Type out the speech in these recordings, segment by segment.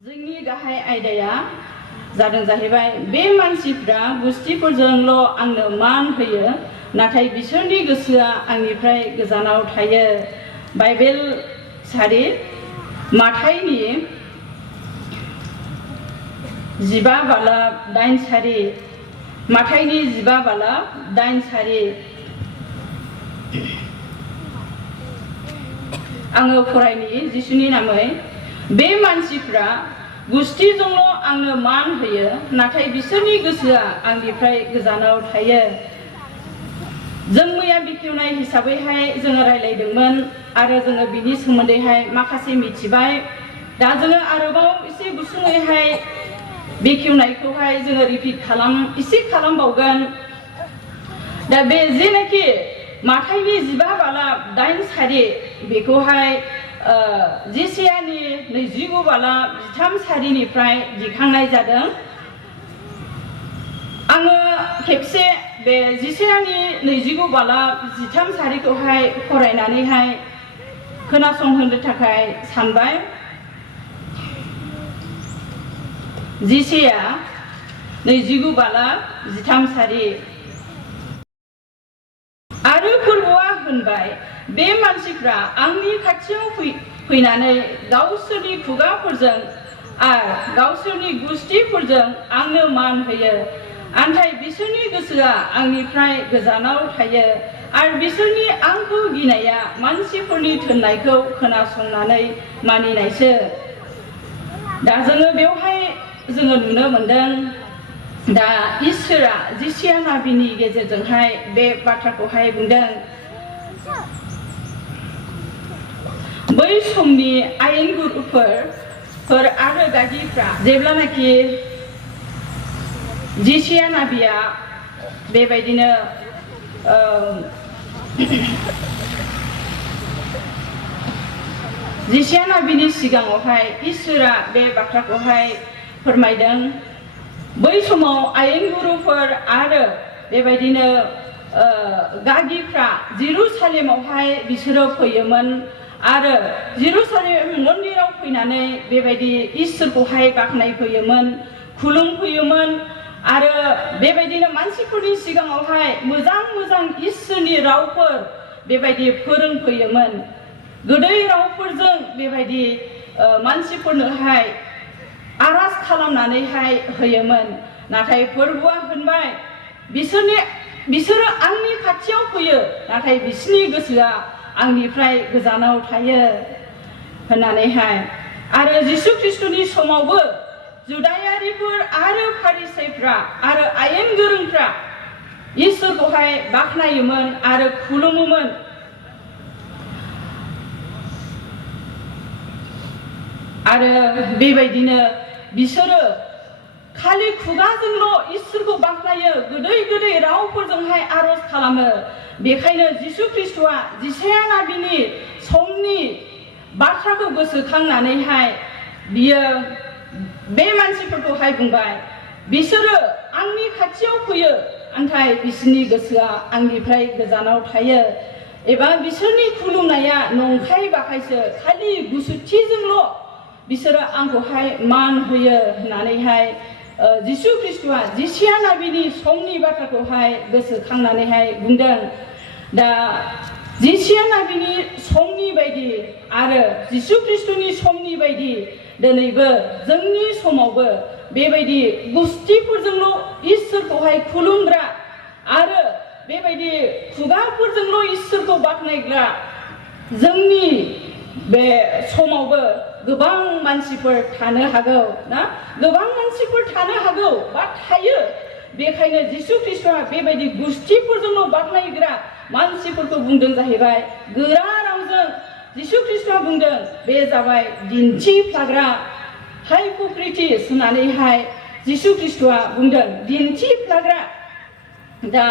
जोंनि गाहाय आयदाया जादों जाहैबाय बे मानसिफ्रा गुस्थिफोरजोंल' आंनो मान होयो नाथाय बिसोरनि गोसोआ आंनिफ्राय गोजानाव थायो। बाइबेल सारि माथाइनि 15:8 सारि माथाइनि 15:8 सारि आङो फरायनि जिसुनि नामै बे मानसिफ्रा गुस्थिजोंल' आंनो मान होयो नाथाय बिसोरनि गोसोआ आंनिफ्राय गोजानाव थायो। जों मैया बेखेवनाय हिसाबैहाय जोङो रायलायदोंमोन आरो जोङो बिनि सोमोन्दैहाय माखासे मिथिबाय। दा जोङो आरोबाव एसे गुसुङैहाय बेखेवनायखौहाय जोङो रिपिट खालामबावगोन। दा बे जेनाखि माथाइनि 15:8 सारि बेखौहाय जेसायानि 29:3 सारिनिफ्राय दिखांनाय जादों। आङो खेबसे बे जेसायानि 29:3 सारिखौहाय फरायनानैहाय खोनासंहोनो थाखाय सानबाय। जेसाया 29:3 सारि आरो फोरबोआ होनबाय बे मानसिफ्रा आंनि खाथियाव फैनानै गावसोरनि खुगाफोरजों आरो गावसोरनि गुस्थिफोरजों आंनो मान होयो नाथाय बिसोरनि गोसोआ आंनिफ्राय गोजानाव थायो आरो बिसोरनि आंखौ गिनाया मानसिफोरनि थोननायखौ खोनासंनानै मानिनायसो। दा जोङो बेवहाय जोङो नुनो मोनदों दा इसोरा जेसाया नाबिनि गेजेरजोंहाय बे बाथ्राखौहाय बुंदों। बै समनि आयेनगिरिफोर आरो गागिफ्रा जेब्लानाखि जेसाया नाबिया बेबायदिनो जेसाया नाबिनि सिगाङावहाय इसोरा बे बाथ्राखौहाय फोरमायदों। बै समाव आयेनगिरिफोर आरो बेबायदिनो गागिफ्रा जेरुसालेमावहाय बिसोरो फैयोमोन आरो जेरुसालेम मन्दिराव फैनानै बेबायदि इसोरखौहाय बाख्नायफैयोमोन, खुलुमफैयोमोन आरो बेबायदिनो मानसिफोरनि सिगाङावहाय मोजां इसोरनि रावफोर बेबायदि फोरोंफैयोमोन। गोदै रावफोरजों बेबायदि मानसिफोरनोहाय आर'ज खालामनानैहाय होयोमोन। नाथाय फोरबोआ होनबाय बिसोरो आंनि खाथियाव फैयो नाथाय बिसोरनि गोसोआ आंनिफ्राय गोजानाव थायो होननानैहाय। आरो जिसु ख्रिस्ट'नि समावबो जुदायारिफोर आरो फारिसाइफ्रा आरो आयेन गोरोंफ्रा इसोरखौहाय बाख्नायोमोन आरो खुलुमोमोन। आरो बेबायदिनो बिसोरो खालि खुगाजोंल' इसोरखौ बाख्नायो, गोदै रावफोरजोंहाय आर'ज खालामो। बेखायनो जिसु ख्रिस्ट'आ जेसाया नाबिनि समनि बाथ्राखौ गोसोखांनानैहाय बियो बे मानसिफोरखौहाय बुंबाय बिसोरो आंनि खाथियाव फैयो नाथाय बिसोरनि गोसोआ आंनिफ्राय गोजानाव थायो एबा बिसोरनि खुलुमनाया नंखाय बाखायसो, खालि गुसुथिजोंल' बिसोरो आंखौहाय मान होयो होननानैहाय जिसु ख्रिस्ट'आ जेसाया नाबिनि समनि बाथ्राखौहाय गोसोखांनानैहाय बुंदों। दा जेसाया नाबिनि समनि बायदि आरो जिसु ख्रिस्ट'नि समनि बायदि दिनैबो जोंनि समावबो बेबायदि गुस्थिफोरजोंल' इसोरखौहाय खुलुमग्रा आरो बेबायदि खुगाफोरजोंल' इसोरखौ बाख्नायग्रा जोंनि बे समावबो गोबां मानसिफोर थानो हागौ ना, गोबां मानसिफोर थानो हागौ बा थायो। बेखायनो जिसु ख्रिस्ट'आ बेबायदि गुस्थिफोरजोंल' बाख्नायग्रा मानसिफोरखौ बुंदों जाहैबाय गोरा रावजों। जिसु ख्रिस्ट'आ बुंदों बे जाबाय दिन्थिफ्लाग्रा, हाइप'क्रिटिस होननानैहाय जिसु ख्रिस्ट'आ बुंदों, दिन्थिफ्लाग्रा। दा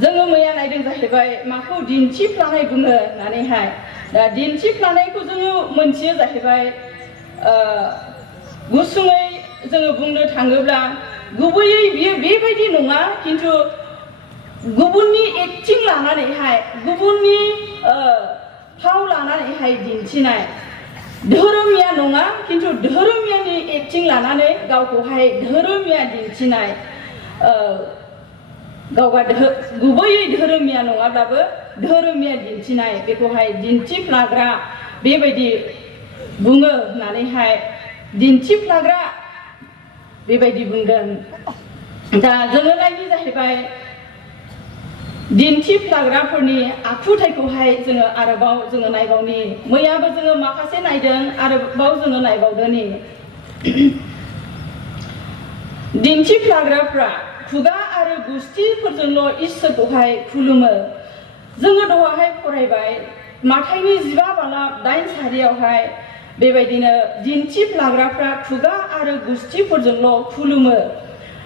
जोङो मैया नायदों जाहैबाय माखौ दिन्थिफ्लानाय बुङो होननानैहाय। दा दिन्थिफ्लानायखौ जोङो मोनथियो जाहैबाय गुसुङै जोङो बुंनो थाङोब्ला गुबैयै बियो बेबायदि नङा, खिन्थु गुबुननि एक्टिं लानानैहाय गुबुननि फाव लानानैहाय दिन्थिनाय। धोरोमिया नङा खिन्थु धोरोमियानि एक्टिं लानानै गावखौहाय धोरोमिया दिन्थिनाय गावहा गुबैयै धोरोमिया नङाब्लाबो धोरोमिया दिन्थिनाय बेखौहाय दिन्थिफ्लाग्रा बेबायदि बुङो होननानैहाय दिन्थिफ्लाग्रा बेबायदि बुंदों। दा जोङो नायनि जाहैबाय दिन्थिफ्लाग्राफोरनि आखुथायखौहाय जोङो आरोबाव जोङो नायबावनि मैयाबो जोङो माखासे नायदों आरोबाव जोङो नायबावदोनि दिन्थिफ्लाग्राफ्रा खुगा आरो गुस्थिफोरजोंल' इसोरखौहाय खुलुमो। जोङो दहाय फरायबाय माथाइनि 15:8 बेबायदिनो दिन्थिफ्लाग्राफ्रा खुगा आरो गुस्थिफोरजोंल' खुलुमो।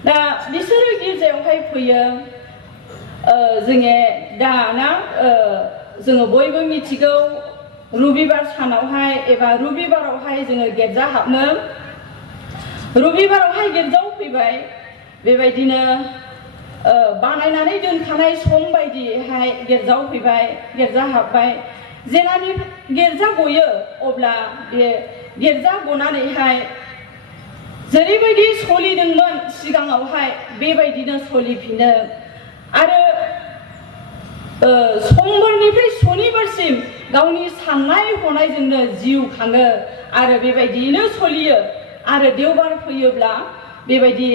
दा बिसोरो गिर्जायावहाय फैयो जोङो दाना जोङो बयबो मिथिगौ रबिबार सानावहाय एबा रबिबारावहाय जोङो गिर्जा हाबनो रबिबारावहाय गिर्जायाव फैबाय बेबायदिनो बानायनानै दोनखानाय सम बायदियैहाय गिर्जायाव फैबाय गिर्जा हाबबाय जेलानि गिर्जा गयो अब्ला बे गिर्जा गनानैहाय जेरैबायदि सोलिदोंमोन सिगाङावहाय बेबायदिनो सोलिफिनो आरो समबारनिफ्राय सनिबारसिम गावनि साननाय हनायजोंनो जिउ खाङो आरो बेबायदियैनो सोलियो आरो देवबार फैयोब्ला बेबायदि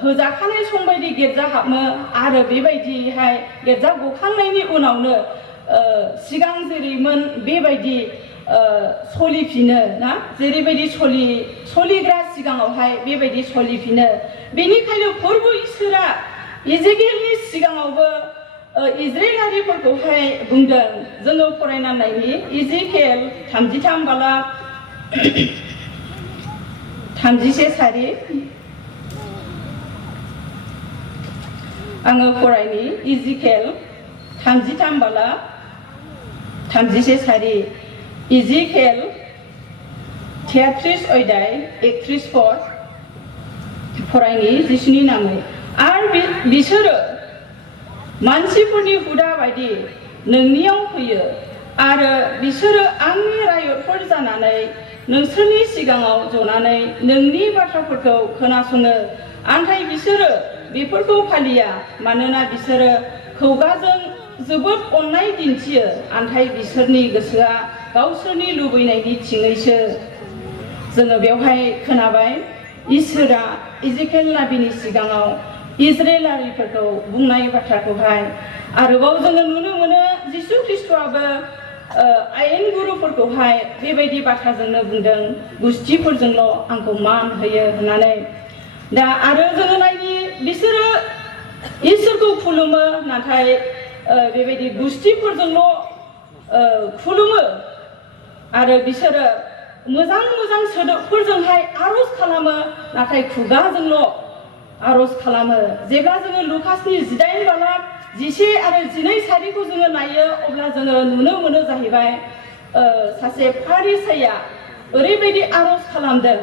होजाखानाय सम बायदि गिर्जा हाबो आरो बेबायदिहाय गिर्जा गखांनायनि उनावनो सिगां जेरैमोन बेबायदि सोलिफिनो ना जेरैबायदि सोलिग्रा सिगाङावहाय बेबायदि सोलिफिनो। बेनिखायनो फोरबो इसोरा इजेकियेलनि सिगाङावबो इजराइलारिफोरखौहाय बुंदों। जोङो फरायना नायनि इजेकियेल 33:31 आङो फरायनि इजेकियेल 33:31 इजेकियेल 33:31 फरायनि जिसुनि नामै आरो बिसोरो मानसिफोरनि हुदा बायदि नोंनियाव फैयो आरो बिसोरो आंनि रायतफोर जानानै नोंसोरनि सिगाङाव जनानै नोंनि बाथ्राफोरखौ खोनासङो नाथाय बिसोरो बेफोरखौ फालिया मानोना बिसोरो खुगाजों जोबोद अननाय दिन्थियो नाथाय बिसोरनि गोसोआ गावसोरनि लुबैनायनि थिङैसो। जोङो बेवहाय खोनाबाय इसोरा इजेकियेल नाबिनि सिगाङाव इजराइलारिफोरखौ बुंनाय बाथ्राखौहाय आरोबाव जोङो नुनो मोनो जिसु ख्रिस्ट'आबो आयेन गुरुफोरखौहाय बेबायदि बाथ्राजोंनो बुंदों गुस्थिफोरजोंल' आंखौ मान होयो होननानै। दा आरो जोङो नायनि बिसोरो इसोरखौ खुलुमो नाथाय बेबायदि गुस्थिफोरजोंल' खुलुमो आरो बिसोरो मोजां मोजां सोदोबफोरजोंहाय आर'ज खालामो नाथाय खुगाजोंल' आर'ज खालामो। जेब्ला जोङो लुकासनि 18:10 आरो 12 जोङो नायो अब्ला जोङो नुनो मोनो जाहैबाय सासे फारिसाया ओरैबायदि आर'ज खालामदों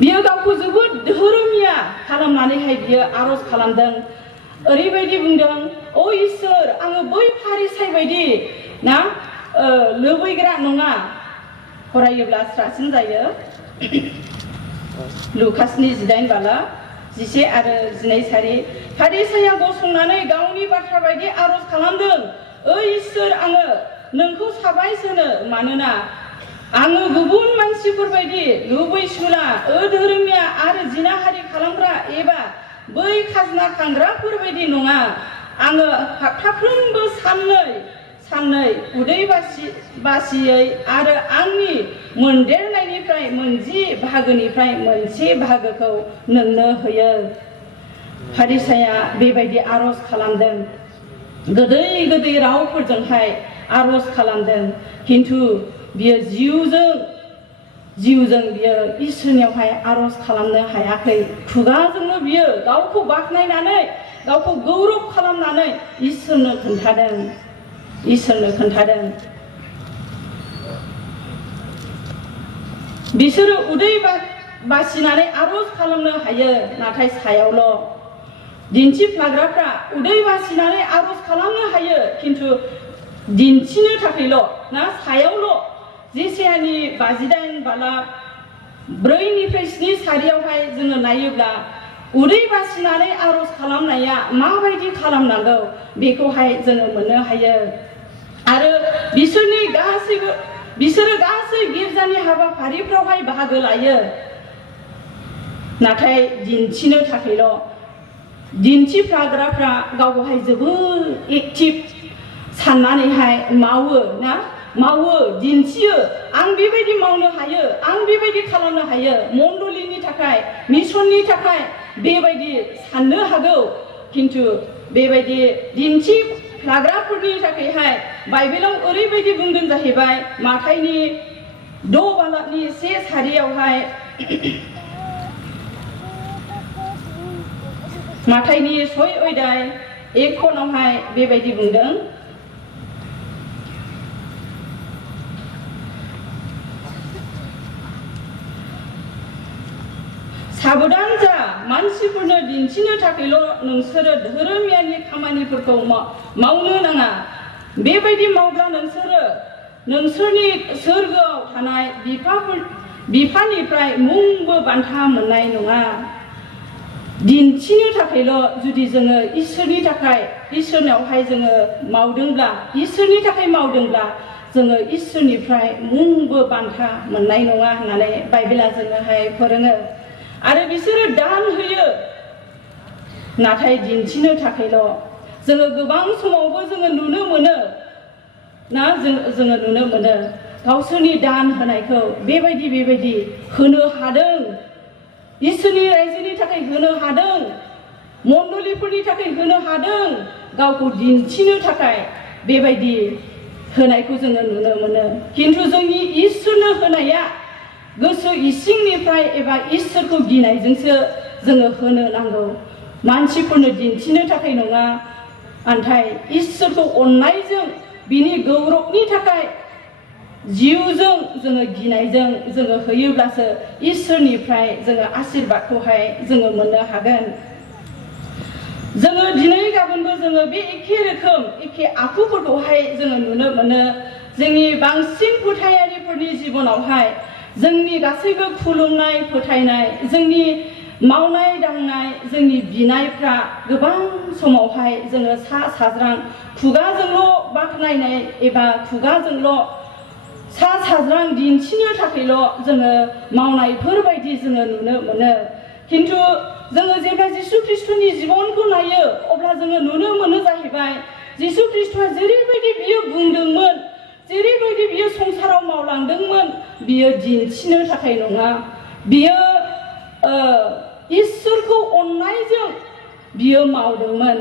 बियो गावखौ जोबोद धोरोमिया खालामनानैहाय बियो आर'ज खालामदों ओरैबायदि बुंदों ओ इसोर आङो बै फारिसाय बायदि ना लुबैग्रा नङा। फरायोब्ला स्रासिन जायो लुकासनि 18:10 आरो 12 फारिसाया गसंनानै गावनि बाथ्रा बायदि आर'ज खालामदों ओ इसोर आङो नोंखौ साबायसोनो मानोना आङो गुबुन मानसिफोरबायदि लुबैसुला अधोरोमिया आरो जिनाहारि खालामग्रा एबा बै खाजोना खांग्राफोरबायदि नङा। आङो सानफ्रोमबो साननै उदै बासियै आरो आंनि मोनदेरनायनिफ्राय 1 बाहागोनिफ्राय 1 बाहागोखौ नोंनो होयो। फारिसाया बेबायदि आर'ज खालामदों गोदै गोदै रावफोरजोंहाय आर'ज खालामदों खिन्थु बियो जिउजों बियो इसोरनियावहाय आर'ज खालामनो हायाखै। खुगाजोंनो बियो गावखौ बाख्नायनानै गावखौ गौरब खालामनानै इसोरनो खोन्थादों। बिसोरो उदै बासिनानै आर'ज खालामनो हायो नाथाय सायावल'। दिन्थिफ्लाग्राफ्रा उदै बासिनानै आर'ज खालामनो हायो खिन्थु दिन्थिनो थाखायल' ना सायावल'। जेसायानि 52 4निफ्राय 7 सारियावहाय जोङो नायोब्ला उदै बासिनानै आर'ज खालामनाया माबायदि खालामनांगौ बेखौहाय जोङो मोननो हायो आरो बिसोरो गासै गिर्जानि हाबाफारिफ्रावहाय बाहागो लायो नाथाय दिन्थिनो थाखायल' दिन्थिफ्राग्राफ्रा गावखौहाय जोबोद एक्टिभ साननानैहाय मावो दिन्थियो आं बेबायदि मावनो हायो आं बेबायदि खालामनो हायो मण्डलिनि थाखाय मिशननि थाखाय बेबायदि साननो हागौ खिन्थु बेबायदि दिन्थिफ्राग्राफोरनि थाखायहाय बाइबेलाव ओरैबायदि बुंदों जाहैबाय माथाइनि 6 बालाबनि 1 सारियावहाय माथाइनि 6 अध्याय 1 खनावहाय बेबायदि बुंदों साबधान जा मानसिफोरनो दिन्थिनो थाखायल' नोंसोरो धोरोमियानि खामानिफोरखौ मावनो नाङा बेबायदि मावब्ला नोंसोरो नोंसोरनि सोरगोआव थानाय बिफानिफ्राय मुंबो बान्था मोननाय नङा दिन्थिनो थाखायल' जुदि जोङो इसोरनावहाय जोङो इसोरनि थाखाय मावदोंब्ला जोङो इसोरनिफ्राय मुंबो बान्था मोननाय नङा होननानै बाइबेला जोङोहाय फोरोङो आरो बिसोरो दान होयो नाथाय दिन्थिनो थाखायल' जोङो गोबां समावबो जोङो नुनो मोनो गावसोरनि दान होनायखौ बेबायदि होनो हादों इसोरनि रायजोनि थाखाय होनो हादों मण्डलिफोरनि थाखाय होनो हादों गावखौ दिन्थिनो थाखाय बेबायदि होनायखौ जोङो नुनो मोनो खिन्थु जोंनि इसोरनो होनाया गोसो इसिंनिफ्राय एबा इसोरखौ गिनायजोंसो जोङो होनो नांगौ मानसिफोरनो दिन्थिनो थाखाय नङा नाथाय इसोरखौ अननायजों बिनि गौरबनि थाखाय जिउजों जोङो गिनायजों जोङो होयोब्लासो इसोरनिफ्राय जोङो आशीर्बादखौहाय जोङो मोननो हागोन जोङो दिनै गाबोनबो जोङो बे एखे आखुफोरखौहाय जोङो नुनो मोनो जोंनि बांसिन फोथायारिफोरनि जिबनावहाय जोंनि गासैबो खुलुमनाय फोथायनाय जोंनि मावनाय दांनाय जोंनि बिनायफ्रा गोबां समावहाय जोङो सा साज्रां खुगाजोंल' बाख्नायनाय एबा खुगाजोंल' सा साज्रां दिन्थिनो थाखायल' जोङो मावनायफोरबायदि जोङो नुनो मोनो खिन्थु जोङो जेब्ला जिसु ख्रिस्ट'नि जिबनखौ नायो अब्ला जोङो नुनो मोनो जाहैबाय जिसु ख्रिस्ट'आ जेरैबायदि बियो बुंदोंमोन जेरैबायदि बियो संसाराव मावलांदोंमोन बियो दिन्थिनो थाखाय नङा बियो इसोरखौ अननायजों बियो मावदोंमोन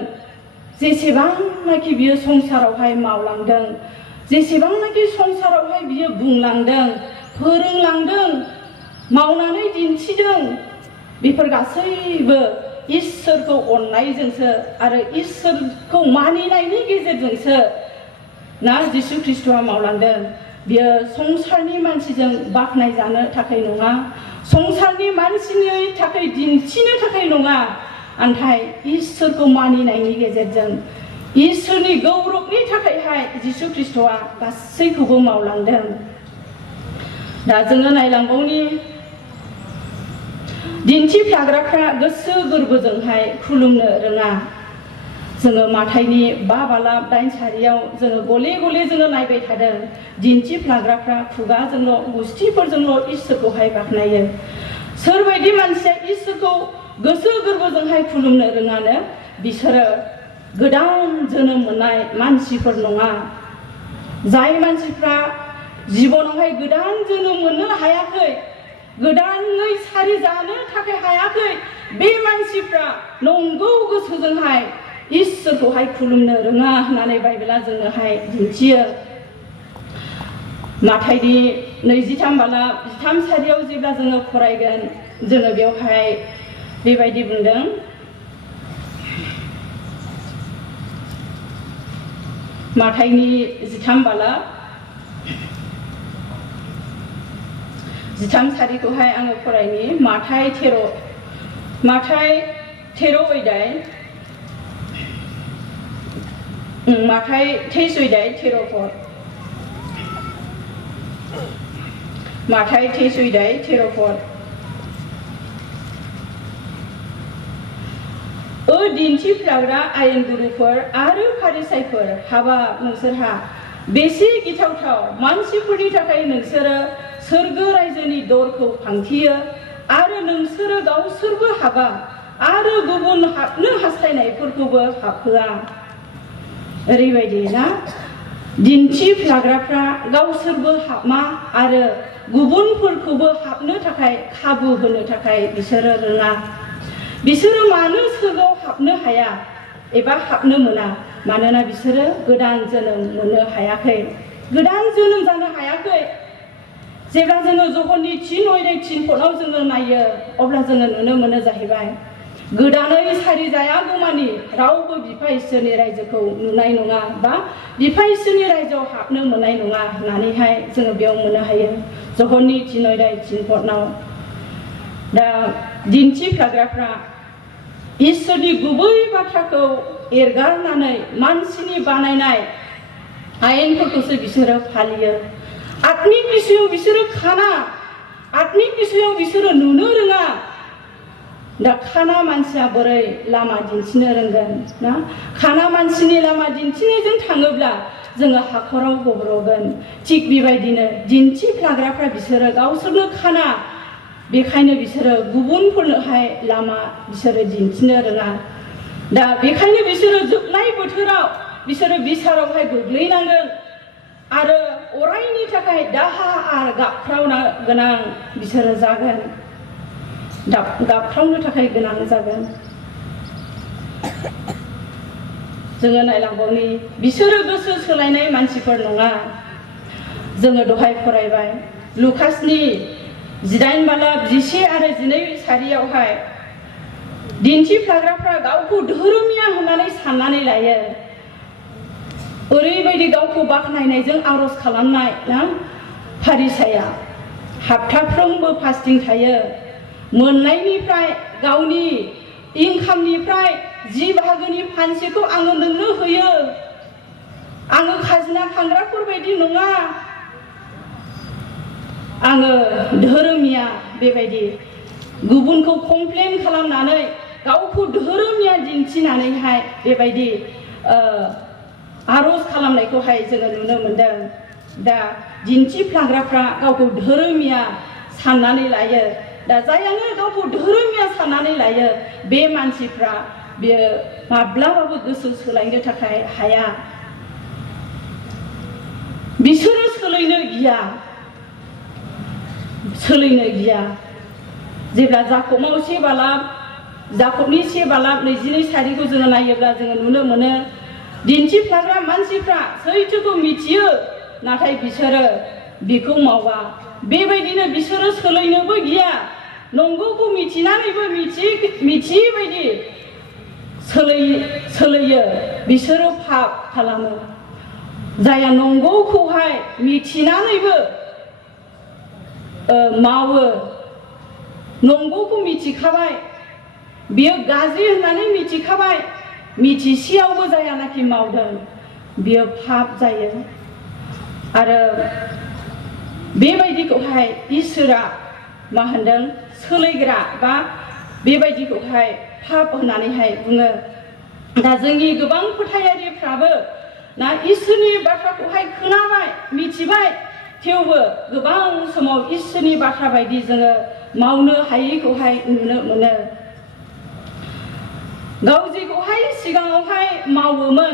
जेसेबांनाखि बियो संसारावहाय मावलांदों जेसेबांनाखि संसारावहाय बियो बुंलांदों फोरोंलांदों मावनानै दिन्थिदों बेफोर गासैबो इसोरखौ अननायजोंसो आरो इसोरखौ मानिनायनि गेजेरजोंसो जिसु ख्रिस्ट'आ मावलांदों बियो संसारनि मानसिजों बाख्नायजानो थाखाय नङा संसारनि मानसिनि थाखाय दिन्थिनो थाखाय नङा नाथाय इसोरखौ मानिनायनि गेजेरजों इसोरनि गौरबनि थाखायहाय जिसु ख्रिस्ट'आ गासैखौबो मावलांदों दा जोङो नायलांबावनि दिन्थिफ्राग्राफ्रा गोसो गोरबोजोंहाय खुलुमनो रोङा जोङो माथाइनि 5 बालाब 8 सारियाव जोङो गले गले जोङो नायबाय थादों दिन्थिफ्राग्राफ्रा खुगाजोंल' गुस्थिफोरजोंल' इसोरखौहाय बाख्नायो सोरबायदि मानसिया इसोरखौ गोसो गोरबोजोंहाय खुलुमनो रोङानो बिसोरो गोदान जोनोम मोननाय मानसिफोर नङा जाय मानसिफ्रा जिबनावहाय गोदान जोनोम मोननो हायाखै गोदानै सारि जानो थाखाय हायाखै बे मानसिफ्रा नंगौ गोसोजोंहाय इसोरखौहाय खुलुमनो रोङा होननानै बाइबेला जोंनोहाय दिन्थियो माथाइनि 23 बालाब 13 सारियाव जेब्ला जोङो फरायगोन जोङो बेवहाय बेबायदि बुंदों माथाइनि 13 बालाब 13 सारिखौहाय आङो फरायनि माथाइ 13 अध्याय माथाइ 23 अध्याय 13 पद माथाय थेसुइदाय 13 दिन्थिफ्लाग्रा आयेनगुरुफोर आरो फारिसाइफोर हाबाब नोंसोरहा बेसे गिथावथाव मानसिफोरनि थाखाय नोंसोरो सोरगो रायजोनि दरखौ फांथियो आरो नोंसोरो गावसोरबो हाबा आरो गुबुन हाबनो हास्थायनायफोरखौबो हाबहोआ ओरैबायदि ना दिन्थिफ्लाग्राफ्रा गावसोरबो हाबमा आरो गुबुनफोरखौबो हाबनो थाखाय खाबु होनो थाखाय बिसोरो रोङा बिसोरो मानो सोरगोआव हाबनो हाया एबा हाबनो मोना मानोना बिसोरो गोदान जोनोम मोननो हायाखै गोदान जोनोम जानो हायाखै जेब्ला जोङो जहननि 3:3 जोङो नायो अब्ला जोङो नुनो मोनो जाहैबाय गोदानै सारि जायागौमानि रावबो बिफा इसोरनि रायजोखौ नुनाय नङा बा बिफा इसोरनि रायजोआव हाबनो मोननाय नङा होननानैहाय जोङो बेयाव मोननो हायो जहननि 3:3 दा दिन्थिफ्लाग्राफ्रा इसोरनि गुबै बाथ्राखौ एरगारनानै मानसिनि बानायनाय आयेनफोरखौसो बिसोरो फालियो आत्मिक बिसयआव बिसोरो खाना आत्मिक बिसयआव बिसोरो नुनो रोङा दा खाना मानसिया बोरै लामा दिन्थिनो रोंगोन ना खाना मानसिनि लामा दिन्थिनायजों थाङोब्ला जोङो हाखराव गब्र'गोन थिग बेबायदिनो दिन्थिफ्लाग्राफ्रा बिसोरो गावसोरनो खाना बेखायनो बिसोरो गुबुनफोरनोहाय लामा बिसोरो दिन्थिनो रोङा दा बेखायनो बिसोरो जोबनाय बोथोराव बिसोरो बिसारावहाय गोग्लैनांगोन आरो अरायनि थाखाय दाहा आरो गाबख्रावनो गोनां बिसोरो जागोन गाबख्रावनो थाखाय गोनां जागोन जोङो नायलांबावनि बिसोरो गोसो सोलायनाय मानसिफोर नङा जोङो दहाय फरायबाय लुकासनि 18 बालाब 11 आरो 12 सारियावहाय दिन्थिफ्लाग्राफ्रा गावखौ धोरोमिया होननानै साननानै लायो ओरैबायदि गावखौ बाखनायनायजों आरज खालामनाय ना फारिसाया हाबथाफ्रोमबो फास्टिं थायो मोननायनिफ्राय गावनि इनकामनिफ्राय 10 बाहागोनि फानसेखौ आङो नोंनो होयो आङो खाजोना खांग्राफोर बायदि नङा आङो धोरोमिया बेबायदि गुबुनखौ कमप्लेन खालामनानै गावखौ धोरोमिया दिन्थिनानैहाय बेबायदि आरज खालामनायखौहाय जोङो नुनो मोनदों दा दिन्थिफ्लाग्राफ्रा गावखौ धोरोमिया साननानै लायो दा जायानो गावखौ धोरोमिया साननानै लायो बे मानसिफ्रा बियो माब्लाबाबो गोसो सोलायनो थाखाय हाया बिसोरो सोलायनो गिया जेब्ला जाकबआव 1 बालाब जाकबनि 1 बालाब 22 सारिखौ जोङो नायोब्ला जोङो नुनो मोनो दिन्थिफ्लाग्रा मानसिफ्रा सैथोखौ मिथियो नाथाय बिसोरो बेखौ मावा बेबायदिनो बिसोरो सोलायनोबो गिया नंगौखौ मिथिनानैबो मिथियै बायदि सोलायो बिसोरो पाप खालामो जाया नंगौखौहाय मिथिनानैबो मावो नंगौखौ मिथिखाबाय बियो गाज्रि होननानै मिथिखाबाय मिथिसेयावबो जायानाखि मावदों बियो पाप जायो आरो बेबायदिखौहाय इसोरा मा होनदों सोलायग्रा बा बेबायदिखौहाय पाप होननानैहाय बुङो दा जोंनि गोबां फोथायारिफ्राबो ना इसोरनि बाथ्राखौहाय खोनाबाय मिथिबाय थेवबो गोबां समाव इसोरनि बाथ्रा बायदि जोङो मावनो हायैखौहाय नुनो मोनो गाव जेखौहाय सिगाङावहाय मावोमोन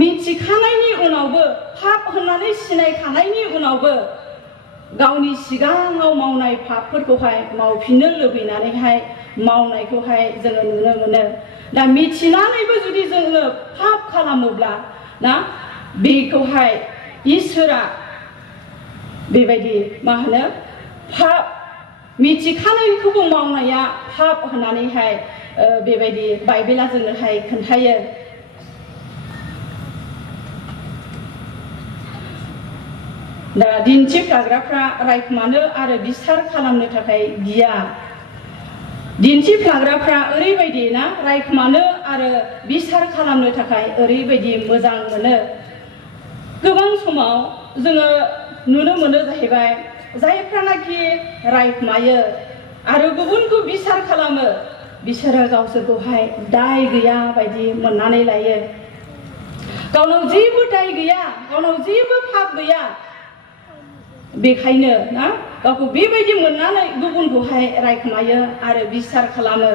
मिथिखानायनि उनावबो पाप होननानै सिनायखानायनि उनावबो गावनि सिगाङाव मावनाय पापफोरखौहाय मावफिननो लुबैनानैहाय मावनायखौहाय जोङो नुनो मोनो दा मिथिनानैबो जुदि जोङो पाप खालामोब्ला ना बेखौहाय इसोरा बेबायदि मा होनो पाप मिथिखानायखौबो मावनाया पाप होननानैहाय बेबायदि बाइबेला जोंनोहाय खोन्थायो दा दिन्थिफ्लाग्राफ्रा रायखुमानो आरो बिसार खालामनो थाखाय गिया दिन्थिफ्लाग्राफ्रा ओरैबायदि ना रायखुमानो आरो बिसार खालामनो थाखाय ओरैबायदि मोजां मोनो गोबां समाव जोङो नुनो मोनो जाहैबाय जायफ्रानाखि रायखुमायो आरो गुबुनखौ बिसार खालामो बिसोरो गावसोरखौहाय दाय गैया बायदि मोननानै लायो गावनाव जेबो दाय गैया गावनाव जेबो पाप गैया बेखायनो ना गावखौ बेबायदि मोननानै गुबुनखौहाय रायखुमायो आरो बिसार खालामो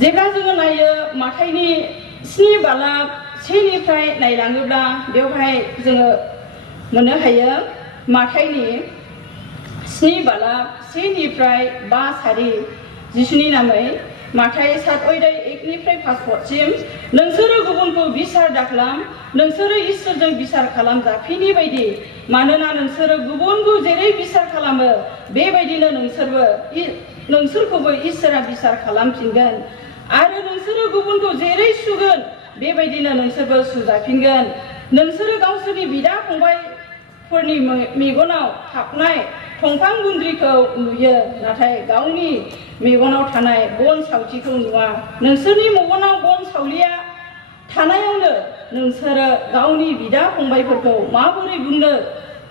जेब्ला जोङो नायो माथाइनि 7 बालाब 1 निफ्राय नायलाङोब्ला बेवहाय जोङो मोननो हायो माथाइनि 7 बालाब 1 निफ्राय 5 सारि जिसुनि नामै माथाइ 7 अध्याय 1 निफ्राय 5 पदसिम नोंसोरो गुबुनखौ बिसार दाखालाम नोंसोरो इसोरजों बिसार खालाम जाफिनि बायदि मानोना नोंसोरो गुबुनखौ जेरै बिसार खालामो बेबायदिनो नोंसोरखौबो इसोरा बिसार खालामफिनगोन आरो नोंसोरो गुबुनखौ जेरै सुगोन बेबायदिनो नोंसोरबो सुजाफिनगोन नोंसोरो गावसोरनि बिदा फंबायफोरनि मेगनाव हाबनाय दंफां गुन्द्रिखौ नुयो नाथाय गावनि मेगनाव थानाय बन सावथिखौ नुवा नोंसोरनि मेगनाव बन सावलिया थानायावनो नोंसोरो गावनि बिदा फंबायफोरखौ माबोरै बुंनो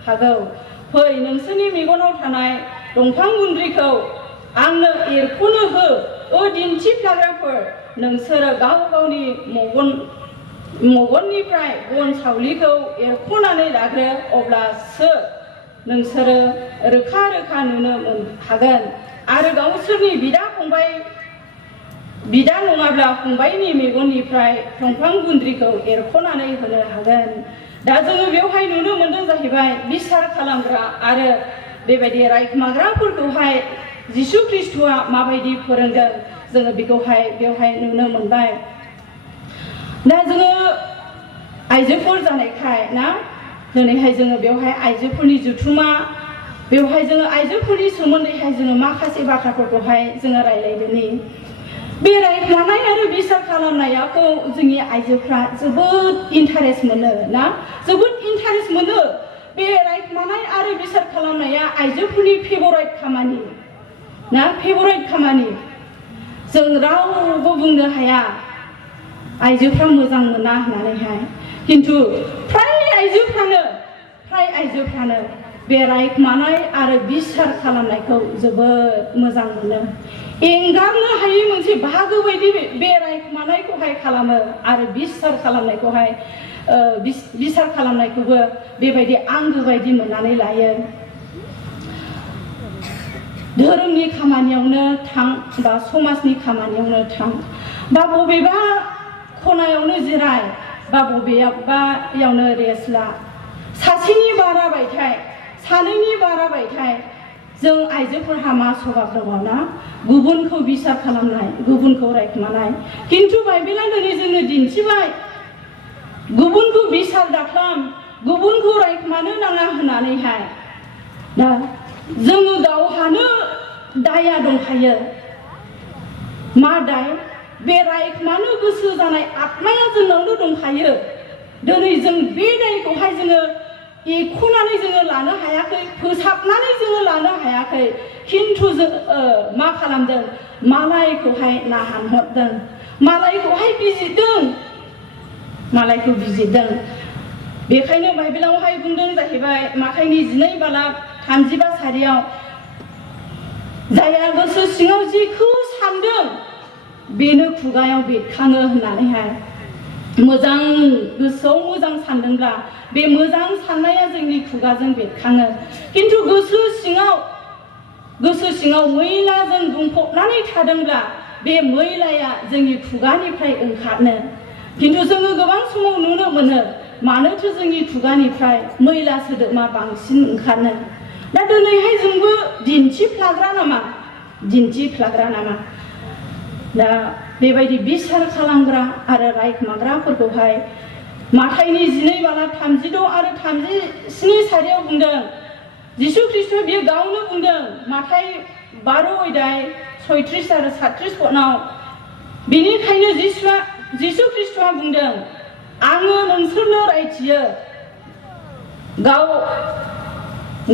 हागौ फै नोंसोरनि मेगनाव थानाय दंफां गुन्द्रिखौ आंनो एरख'नो हो ओ दिन्थिफ्लाग्राफोर नोंसोरो गाव गावनि मेगननिफ्राय बन सावलिखौ एरख'नानै लाग्रो अब्लासो नोंसोरो रोखा रोखा नुनो हागोन आरो गावसोरनि बिदा नङाब्ला फंबायनि मेगननिफ्राय दंफां गुन्द्रिखौ एरख'नानै होनो हागोन दा जोङो बेवहाय नुनो मोनदों जाहैबाय बिसार खालामग्रा आरो बेबायदि रायखुमाग्राफोरखौहाय जिसु ख्रिस्ट'आ माबायदि फोरोंदों जोङो बेखौहाय बेवहाय नुनो मोनबाय दा जोङो आइजोफोर जानायखाय ना दिनैहाय जोङो बेवहाय आइजोफोरनि जुथुमा बेवहाय जोङो आइजोफोरनि सोमोन्दैहाय जोङो माखासे बाथ्राफोरखौहाय जोङो रायलायदोनि बे रायखुमानाय आरो बिसार खालामनायखौ जोंनि आइजोफ्रा जोबोद इन्टारेस्ट मोनो ना जोबोद इन्टारेस्ट मोनो बे रायखुमानाय आरो बिसार खालामनाया आइजोफोरनि फेभराइट खामानि ना फेभराइट खामानि जों रावबो बुंनो हाया आइजोफ्रा मोजां मोना होननानैहाय किन्तु फ्राय आइजोफ्रानो बे रायखुमानाय आरो बिसार खालामनायखौ जोबोद मोजां मोनो एंगारनो हायै मोनसे बाहागो बायदि बे रायखुमानायखौहाय खालामो आरो बिसार खालामनायखौबो बेबायदि आंगो बायदि मोननानै लायो धोरोमनि खामानियावनो थां बा समाजनि खामानियावनो थां बा बबेबा खनायावनो जिराय बा बबेयावनो रेस्ट ला सासेनि बाराबायथाय सानैनि बाराबायथाय जों आइजोफोरहा मा स्वभाब दङ ना गुबुनखौ बिसार खालामनाय गुबुनखौ रायखुमानाय किन्तु बाइबेला दिनै जोंनो दिन्थिबाय गुबुनखौ बिसार दाखालाम गुबुनखौ रायखुमानो नाङा होननानैहाय दा जोङो गावहानो दाया दंखायो मा दाय बे रायखुमानो गोसो जानाय आत्माया जोंनावनो दंखायो दिनै जों बे दायखौहाय जोङो एख'नानै जोङो लानो हायाखै फोसाबनानै जोङो लानो हायाखै किन्तु जों मा खालामदों मालायखौहाय नाहानहरदों मालायखौ बिजिरदों बेखायनो बाइबेलावहाय बुंदों जाहैबाय माथाइनि 12 बालाब 35 सारियाव जाया गोसो सिङाव जेखौ सानदों बेनो खुगायाव बेरखाङो होननानैहाय मोजां गोसोआव मोजां सानदोंब्ला बे मोजां साननाया जोंनि खुगाजों बेरखाङो किन्तु गोसो सिङाव मैलाजों बुंफबनानै थादोंब्ला बे मैलाया जोंनि खुगानिफ्राय ओंखारनो किन्तु जोङो गोबां समाव नुनो मोनो मानोथो जोंनि खुगानिफ्राय मैला सोदोबा बांसिन ओंखारनो दा दिनैहाय जोंबो दिन्थिफ्लाग्रा नामा दा बेबायदि बिसार खालामग्रा आरो रायखुमाग्राफोरखौहाय माथाइनि 12 बालाब 36 आरो 37 सारियाव बुंदों जिसु ख्रिस्ट'आ बियो गावनो बुंदों माथाइ 12 अध्याय 36 आरो 37 पदआव बेनिखायनो जिसु ख्रिस्ट'आ बुंदों आङो नोंसोरनो रायथियो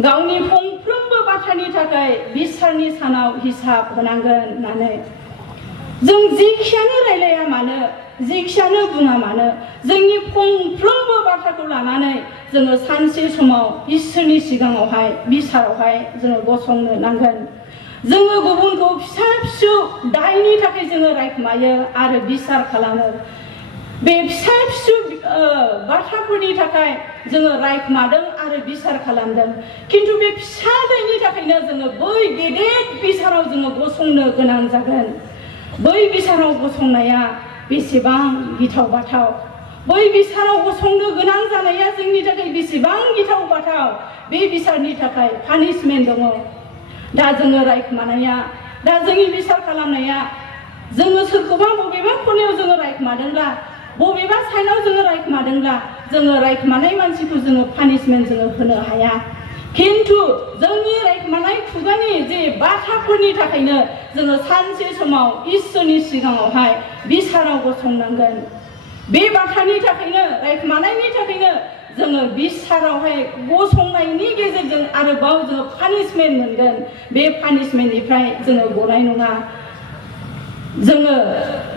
गावनि फंफ्रोमबो बाथ्रानि थाखाय बिसारनि सानाव हिसाब होनांगोन होननानै जों जेखियानो रायलाया मानो जेखियानो बुङा मानो जोंनि फंफ्रोमबो बाथ्राखौ लानानै जोङो सानसे समाव इसोरनि सिगाङावहाय बिसारावहाय जोङो गसंनो नांगोन। जोङो गुबुनखौ फिसा फिसौ दायनि थाखाय जोङो रायखुमायो आरो बिसार खालामो। बे फिसा फिसौ बाथ्राफोरनि थाखाय जोङो रायखुमादों आरो बिसार खालामदों, खिन्थु बे फिसा दायनि थाखायनो जोङो बै गेदेर बिसाराव जोङो गसंनो गोनां जागोन। बै बिसाराव गसंनाया बेसेबां गिथाव बाथाव, बै बिसाराव गसंनो गोनां जानाया जोंनि थाखाय बेसेबां गिथाव बाथाव। बे बिसारनि थाखाय पानिशमेन्ट दङ। दा जोङो रायखुमानाया, दा जोंनि बिसार खालामनाया, जोङो सोरखौबा बबेबा खनायाव जोङो रायखुमादोंब्ला, बबेबा साइडआव जोङो रायखुमादोंब्ला, जोङो रायखुमानाय मानसिखौ जोङो पानिशमेन्ट जोङो होनो हाया। खिन्थु जोंनि रायखुमानाय खुगानि जे बाथ्राफोरनि थाखायनो जोङो सानसे समाव इसोरनि सिगाङावहाय बिसाराव गसंनांगोन। बे बाथ्रानि थाखायनो, रायखुमानायनि थाखायनो जोङो बिसारावहाय गसंनायनि गेजेरजों आरोबाव जोङो पानिशमेन्ट मोनगोन। बे पानिशमेन्टनिफ्राय जोङो गनाय नङा। जोङो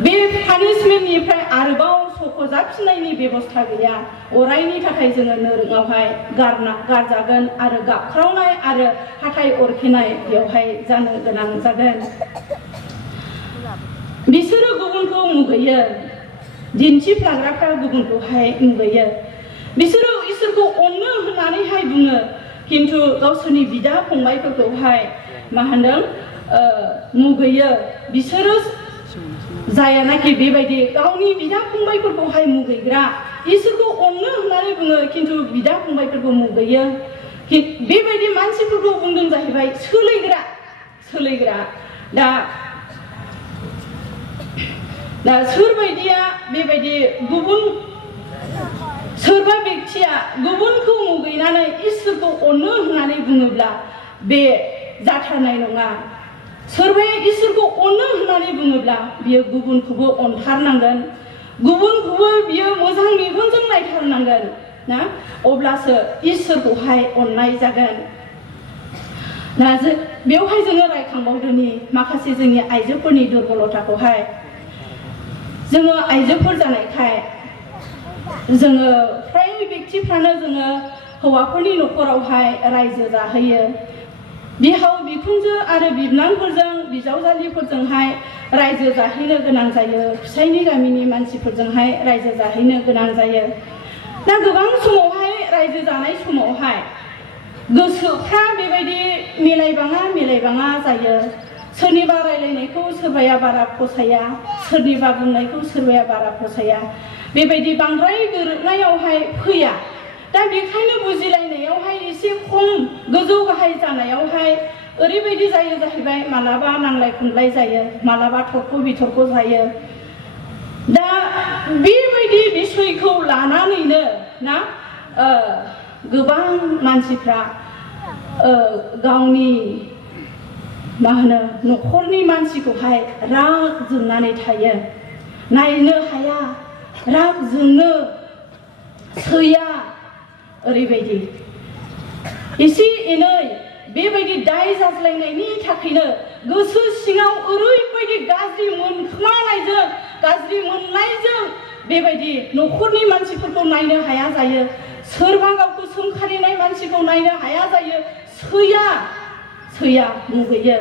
बे पानिशमेन्टनिफ्राय आरोबाव सख'जाफिननायनि बेबस्था गैया। अरायनि थाखाय जोङो नोरोङावहाय गारजागोन आरो गाबख्रावनाय आरो हाथाइ अरखेनाय बेवहाय जानो गोनां जागोन। बिसोरो गुबुनखौ मुगैयो, दिन्थिफ्लाग्राफ्रा गुबुनखौहाय मुगैयो। बिसोरो इसोरखौ अननो होननानैहाय बुङो, खिन्थु गावसोरनि बिदा फंबायफोरखौहाय मा होनदों मुगैयो। बिसोरो जायानाखि बेबायदि गावनि बिदा फंबायफोरखौहाय मुगैग्रा, इसोरखौ अननो होननानै बुङो खिन्थु बिदा फंबायफोरखौ मुगैयो, बेबायदि मानसिफोरखौ बुंदों जाहैबाय सोलायग्रा। दा सोरबायदिया बेबायदि सोरबा बेक्तिया गुबुनखौ मुगैनानै इसोरखौ अननो होननानै बुङोब्ला बे जाथारनाय नङा। सोरबाया इसोरखौ अननो होननानै बुङोब्ला बियो गुबुनखौबो अनथारनांगोन, गुबुनखौबो बियो मोजां मेगनजों नायथारनांगोन ना, अब्लासो इसोरखौहाय अननाय जागोन। दा बेवहाय जोङो रायखांबावदोंनि माखासे जोंनि आइजोफोरनि दुर्बलताखौहाय। जोङो आइजोफोर जानायखाय जोङो फ्राय बेक्तिफ्रानो जोङो हौवाफोरनि न'खरावहाय रायजो जाहैयो। बिहाव बिखुनजो आरो बिबनांफोरजों बिजावजालिफोरजोंहाय रायजो जाहैनो गोनां जायो, फिसायनि गामिनि मानसिफोरजोंहाय रायजो जाहैनो गोनां जायो। दा गोबां समावहाय रायजो जानाय समावहाय गोसोफ्रा बेबायदि मिलायबाङा जायो। सोरनिबा रायलायनायखौ सोरबाया बारा फसाया, सोरनिबा बुंनायखौ सोरबाया बारा फसाया, बेबायदि बांद्राय गोरोबनायावहाय फैया। दा बेखायनो बुजिलायनायावहाय एसे खम, गोजौ गाहाय जानायावहाय ओरैबायदि जायो जाहैबाय, मालाबा नांलाय खमलाय जायो, मालाबा थरख' बिथरख' जायो। दा बेबायदि बिसयखौ लानानैनो ना गोबां मानसिफ्रा गावनि न'खरनि मानसिखौहाय राग जोंनानै थायो, नायनो हाया, राग जोंनो सैया। ओरैबायदि एसे एनै बेबायदि दाय जाज्लायनायनि थाखायनो गोसो सिङाव ओरैबायदि गाज्रि मोनखोमानायजों, गाज्रि मोननायजों बेबायदि न'खरनि मानसिफोरखौ नायनो हाया जायो। सोरबा गावखौ सोंखारिनाय मानसिखौ नायनो हाया जायो, सैया मुगैयो।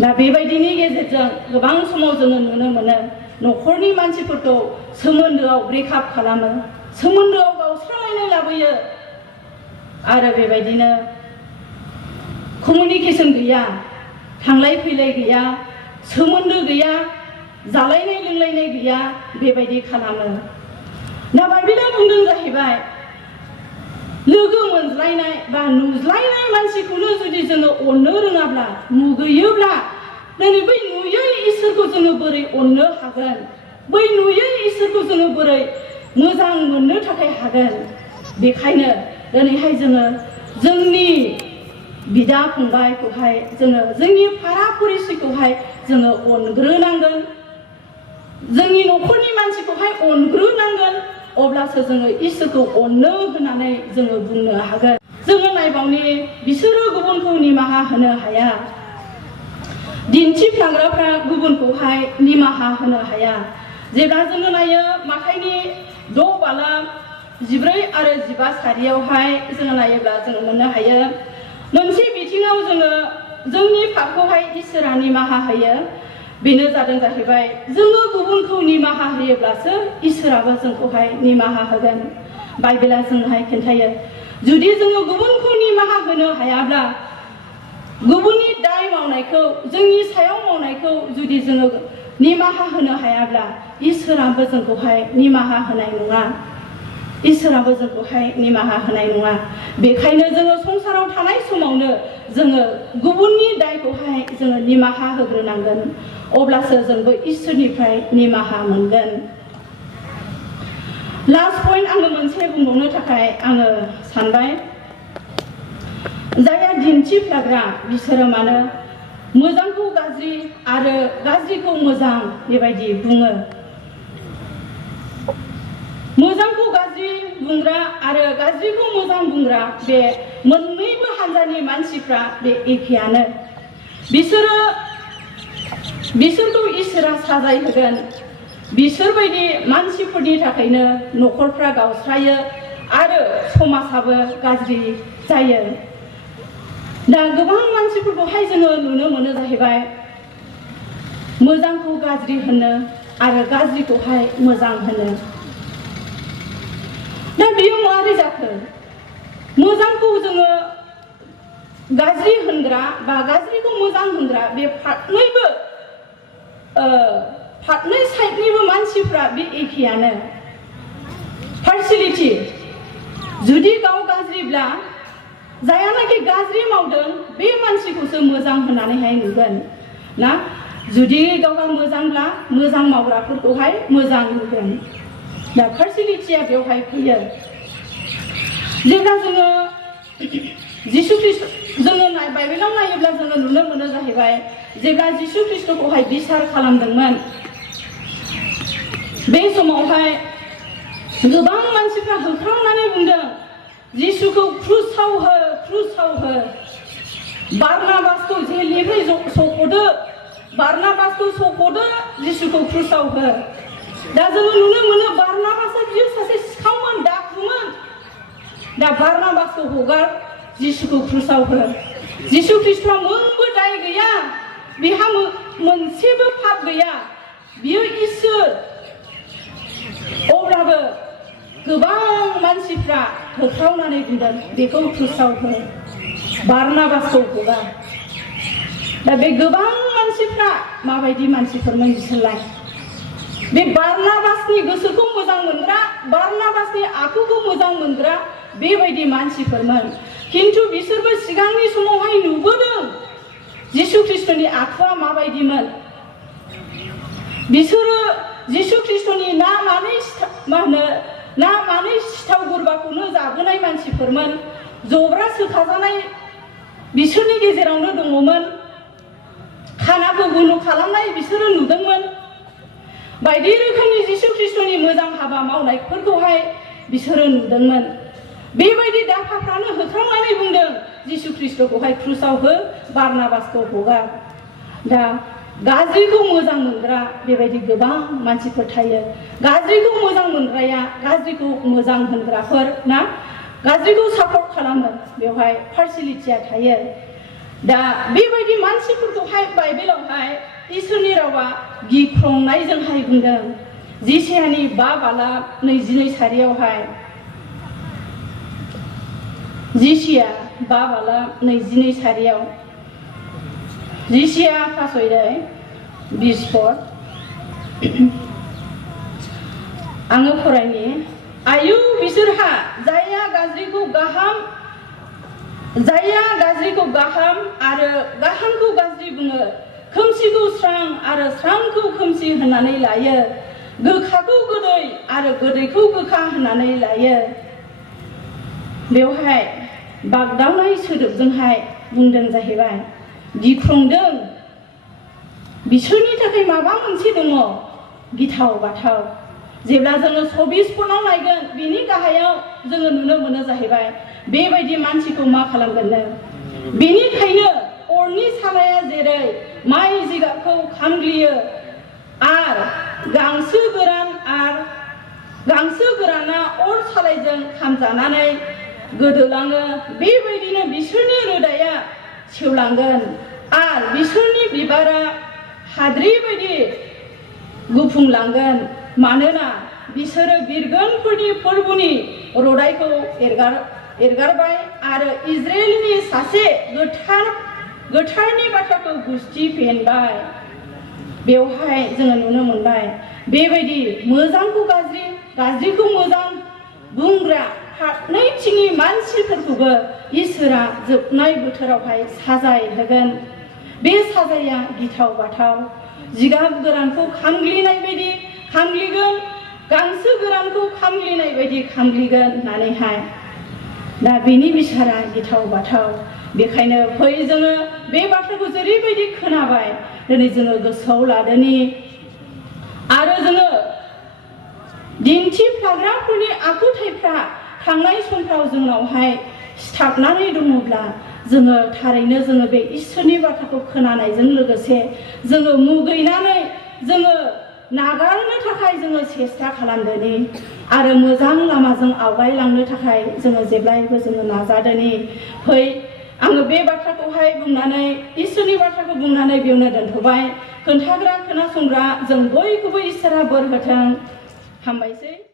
दा बेबायदिनि गेजेरजों गोबां समाव जोङो नुनो मोनो न'खरनि मानसिफोरखौ सोमोन्दोआव ब्रेकआप खालामो, सोमोन्दोआव गावस्रालायनाय लाबोयो आरो बेबायदिनो कमिउनिकेसन गैया, थांलाय फैलाय गैया, सोमोन्दो गैया, जालायनाय लोंलायनाय गैया, बेबायदि खालामो। दा बाइबेला बुंदों जाहैबाय, लोगो मोनज्लायनाय बा नुज्लायनाय मानसिखौनो जुदि जोङो अननो रोङाब्ला, मुगैयोब्ला, दिनै बै नुयै इसोरखौ जोङो बोरै अननो हागोन? बै नुयै इसोरखौ जोङो बोरै मोजां मोननो थाखाय हागोन? बेखायनो दिनैहाय जोङो जोंनि बिदा फंबायखौहाय जोङो जोंनि फारा फरिसिखौहाय जोङो अनग्रोनांगोन, जोंनि न'खरनि मानसिखौहाय अनग्रोनांगोन, अब्लासो जोङो इसोरखौ अननो होननानै जोङो बुंनो हागोन। जोङो नायबावनि बिसोरो गुबुनखौ निमाहा होनो हाया, दिन्थिफ्लाग्राफ्रा गुबुनखौहाय निमाहा होनो हाया। जेब्ला जोङो नायो माथाइनि 6 बालाम 14 आरो 15 सारियावहाय जोङो नायोब्ला जोङो मोननो हायो मोनसे बिथिङाव जोङो जोंनि पापखौहाय इसोरा निमाहा होयो बेनो जादों जाहैबाय जोङो गुबुनखौ निमाहा होयोब्लासो इसोराबो जोंखौहाय निमाहा होगोन बाइबेला जोंहाय खिन्थायो जुदि जोङो गुबुनखौ निमाहा होनो हायाब्ला गुबुननि दाय मावनायखौ जोंनि सायाव मावनायखौ जुदि जोङो निमाहा होनो हायाब्ला इसोराबो जोंखौहाय निमाहा होनाय नङा इसोराबो जोंखौहाय निमाहा होनाय नङा बेखायनो जोङो संसाराव थानाय समावनो जोङो गुबुननि दायखौहाय जोङो निमाहा होग्रोनांगोन अब्लासो जोंबो इसोरनिफ्राय निमाहा मोनगोन लास्ट पइन्ट आङो मोनसे बुंबावनो थाखाय आङो सानबाय जायहा दिन्थिफ्लाग्रा बिसोरो मानो मोजांखौ गाज्रि आरो गाज्रिखौ मोजां बेबायदि बुङो मोजांखौ गाज्रि बुंग्रा आरो गाज्रिखौ मोजां बुंग्रा बे मोननैबो हान्जानि मानसिफ्रा बे एखेयानो बिसोरखौ इसोरा साजाय होगोन बिसोरबायदि मानसिफोरनि थाखायनो न'खरफ्रा गावस्रायो आरो समाजाबो गाज्रि जायो दा गोबां मानसिफोरखौहाय जोङो नुनो मोनो जाहैबाय मोजांखौ गाज्रि होनो आरो गाज्रिखौहाय मोजां होनो दा बेयो माबोरै जाखो मोजांखौ जोङो गाज्रि होनग्रा बा गाज्रिखौ मोजां होनग्रा बे फारनै साइडनिबो मानसिफ्रा बे एखेयानो पार्सियेलिटि जुदि गाव गाज्रिब्ला जायानाखि गाज्रि मावदों बे मानसिखौसो मोजां होननानैहाय नुगोन ना जुदि गावहा मोजांब्ला मोजां मावग्राफोरखौहाय मोजां नुगोन दा पार्सियेलिटिया बेवहाय फैयो जेब्ला जोङो जिसु ख्रिस्ट जोङो बाइबेलाव नायोब्ला जोङो नुनो मोनो जाहैबाय जेब्ला जिसु ख्रिस्टखौहाय बिसार खालामदोंमोन बे समावहाय गोबां मानसिफ्रा होख्रावनानै बुंदों जिसुखौ क्रुसाव हो बारनाबासखौ जेलनिफ्राय सख'दो जिसुखौ क्रुसाव हो दा जोङो नुनो मोनो बारनाबासआ बियो सासे सिखावमोन डाकुमोन दा बारनाबासखौ हगार जिसुखौ क्रुसाव हो जिसु ख्रिस्टआ मोनबो दाय गैया बिहा मोनसेबो पाप गैया बियो इसोर अब्लाबो गोबां मानसिफ्रा होख्रावनानै बुंदों बेखौ क्रुसाव हो बारनाबासखौ हगार दा बे गोबां मानसिफ्रा माबायदि मानसिफोरमोन बिसोरलाय बे बारनाबासनि गोसोखौ मोजां मोनग्रा बारनाबासनि आखुखौ मोजां मोनग्रा बेबायदि मानसिफोरमोन खिन्थु बिसोरबो सिगांनि समावहाय नुबोदों जिसु ख्रिस्टनि आखुआ माबायदिमोन बिसोरो जिसु ख्रिस्टनि ना मानै सिथाव गुरबाखौनो जाबोनाय मानसिफोरमोन जब्रा सोखाजानाय बिसोरनि गेजेरावनो दङमोन खानाखौ गुलु खालामनाय बिसोरो नुदोंमोन बायदि रोखोमनि जिसु ख्रिस्टनि मोजां हाबा मावनायफोरखौहाय बिसोरो नुदोंमोन बेबायदि दाफाफ्रानो होख्रावनानै बुंदों जिसु ख्रिस्टखौहाय क्रुसाव हो बारनाबासखौ हगार दा गाज्रिखौ मोजां मोनग्रा बेबायदि गोबां मानसिफोर थायो गाज्रिखौ मोजां मोनग्राया गाज्रिखौ मोजां होनग्राफोर ना गाज्रिखौ सापर्ट खालामो बेवहाय पार्सियेलिटिया थायो दा बेबायदि मानसिफोरखौहाय बाइबेलावहाय इसोरनि रावा गिख्रंनायजोंहाय बुंदों जिसेयानि 5 बालाम 22 सारियावहाय जिसिया 5 बालाम 22 सारियाव जिसिया फासयनाय 20 पद आङो फरायनि आयु बिसोरहा जायहा गाज्रिखौ गाहाम आरो गाहामखौ गाज्रि बुङो खोमसिखौ स्रां आरो स्रांखौ खोमसि होननानै लायो गोखाखौ गोदै आरो गोदैखौ गोखा होननानै लायो बेवहाय बागदावनाय सोदोबजोंहाय बुंदों जाहैबाय गिख्रंदों बिसोरनि थाखाय माबा मोनसे दङ गिथाव बाथाव जेब्ला जोङो 24 पदआव नायगोन बिनि गाहायाव जोङो नुनो मोनो जाहैबाय बेबायदि मानसिखौ मा खालामगोननो बेनिखायनो अरनि सालाया जेरै माइ जिगाबखौ खामग्लियो आरो गांसो गोराना अर सालायजों खामजानानै गोदोलाङो बेबायदिनो बिसोरनि रोदाया सेवलांगोन आरो बिसोरनि बिबारा हाद्रि बायदि गुफुंलांगोन मानोना बिसोरो बिरगोनफोरनि फोरबोनि रोदायखौ एरगारबाय आरो इजराइलनि सासे गोथारनि बाथ्राखौ गुस्थि फेनबाय। बेवहाय जोङो नुनो मोनबाय बेबायदि मोजांखौ गाज्रि गाज्रिखौ मोजां बुंग्रा फारनैथिंनि मानसिफोरखौबो इसोरा जोबनाय बोथोरावहाय साजाय होगोन। बे साजाया गिथाव बाथाव जिगाब गोरानखौ खामग्लिनाय बायदि खामग्लिगोन गांसो गोरानखौ खामग्लिनाय बायदि खामग्लिगोन होननानैहाय दा बेनि बिसारा गिथाव बाथाव। बेखायनो फै जोङो बे बाथ्राखौ जेरैबायदि खोनाबाय दिनै जोङो गोसोआव लादोनि आरो जोङो दिन्थिफ्लाग्राफोरनि आखुथायफ्रा थांनाय समफ्राव जोंनावहाय सिथाबनानै दङब्ला जोङो थारैनो जोङो बे इसोरनि बाथ्राखौ खोनानायजों लोगोसे जोङो मुगैनानै जोङो नागारनो थाखाय जोङो सेस्था खालामदोनि आरो मोजां लामाजों आवगायलांनो थाखाय जोङो जेब्लायबो जोङो नाजादोनि। फै आङो बे बाथ्राखौहाय बुंनानै इसोरनि बाथ्राखौ बुंनानै बेयावनो दोनथ'बाय। खोन्थाग्रा खोनासंग्रा जों बयखौबो इसोरा बोर होथों। हामबायसै।